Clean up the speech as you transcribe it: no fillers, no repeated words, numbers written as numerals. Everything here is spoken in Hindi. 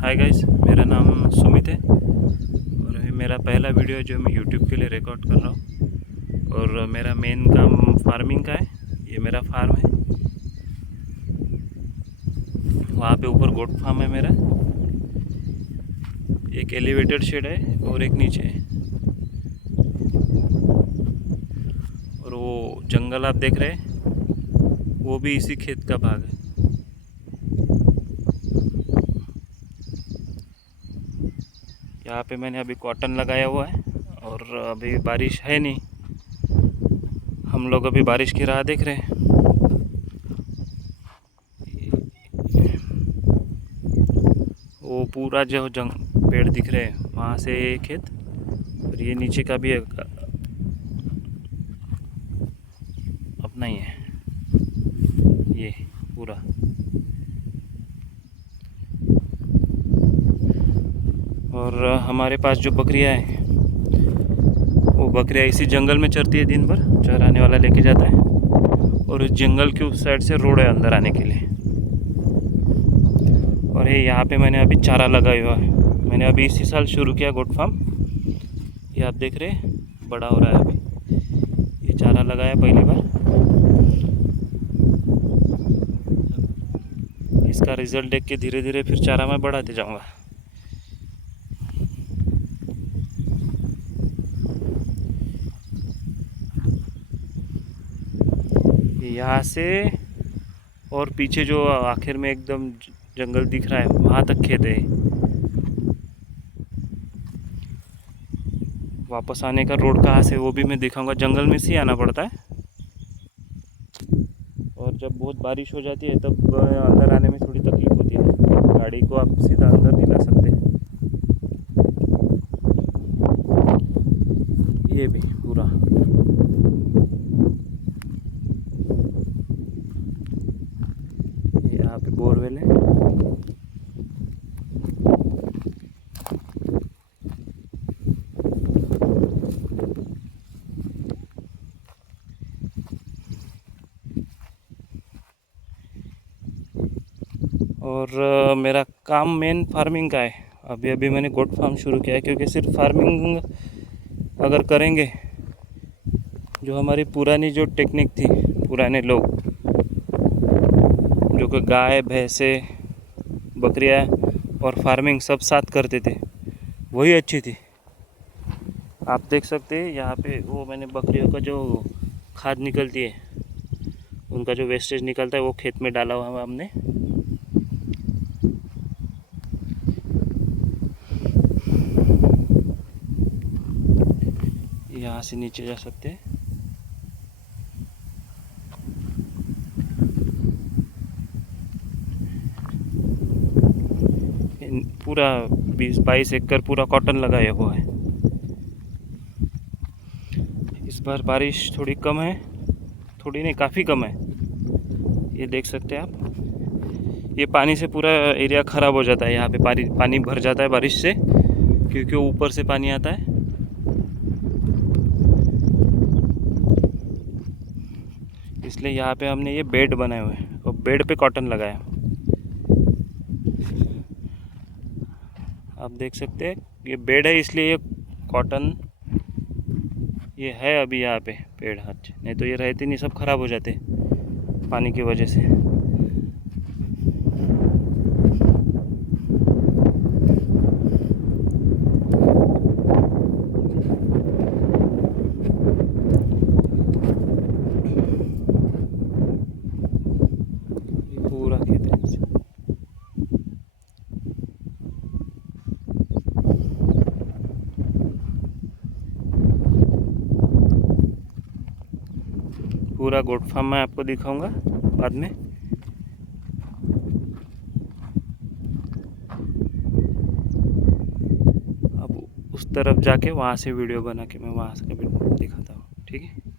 हाय गाइस, मेरा नाम सुमित है और ये मेरा पहला वीडियो है जो मैं यूट्यूब के लिए रिकॉर्ड कर रहा हूँ। और मेरा मेन काम फार्मिंग का है। ये मेरा फार्म है, वहाँ पे ऊपर गोट फार्म है मेरा। एक एलिवेटेड शेड है और एक नीचे है। और वो जंगल आप देख रहे हैं, वो भी इसी खेत का भाग है। यहाँ पे मैंने अभी कॉटन लगाया हुआ है और अभी बारिश है नहीं। हम लोग अभी बारिश की राह देख रहे हैं। वो पूरा जो पेड़ दिख रहे हैं वहाँ से ये खेत, और ये नीचे का भी अपना ही है ये पूरा। और हमारे पास जो बकरियां हैं वो बकरियां इसी जंगल में चरती है, दिन भर चराने वाला लेके जाता है। और इस जंगल के उस साइड से रोड है अंदर आने के लिए। और ये यहाँ पे मैंने अभी चारा लगाया हुआ है। मैंने अभी इसी साल शुरू किया गोट फार्म। ये आप देख रहे हैं, बड़ा हो रहा है अभी। ये चारा लगाया पहली बार। इसका रिज़ल्ट देख के धीरे धीरे फिर चारा मैं बढ़ाते जाऊँगा। यहाँ से और पीछे जो आखिर में एकदम जंगल दिख रहा है वहाँ तक खेत है। वापस आने का रोड कहाँ से वो भी मैं दिखाऊंगा। जंगल में से ही आना पड़ता है और जब बहुत बारिश हो जाती है तब अंदर आने में थोड़ी तकलीफ होती है। गाड़ी को आप सीधा अंदर नहीं ला सकते। ये भी पूरा यहाँ पे बोरवेल है। और मेरा काम मेन फार्मिंग का है। अभी अभी मैंने गोट फार्म शुरू किया है, क्योंकि सिर्फ फार्मिंग अगर करेंगे, जो हमारी पुरानी जो टेक्निक थी, पुराने लोग जो कि गाय भैंसे बकरियां और फार्मिंग सब साथ करते थे, वही अच्छी थी। आप देख सकते हैं यहाँ पे वो मैंने बकरियों का जो खाद निकलती है, उनका जो वेस्टेज निकलता है वो खेत में डाला हुआ है हमने। यहाँ से नीचे जा सकते हैं। पूरा 20-22 एकड़ पूरा कॉटन लगाया हुआ है। इस बार बारिश थोड़ी कम है, थोड़ी नहीं काफ़ी कम है। ये देख सकते हैं आप, ये पानी से पूरा एरिया ख़राब हो जाता है। यहाँ पे पानी भर जाता है बारिश से, क्योंकि ऊपर से पानी आता है। इसलिए यहाँ पे हमने ये बेड बनाए हुए हैं और बेड पे कॉटन लगाया। आप देख सकते हैं ये बेड है, इसलिए ये कॉटन ये है अभी यहाँ पे पेड़। अच्छा, नहीं तो ये रहते नहीं, सब खराब हो जाते पानी की वजह से। ये पूरा खेत है। पूरा गोट फार्म मैं आपको दिखाऊंगा बाद में। अब उस तरफ जाके वहाँ से वीडियो बना के मैं वहाँ से दिखाता हूँ, ठीक है।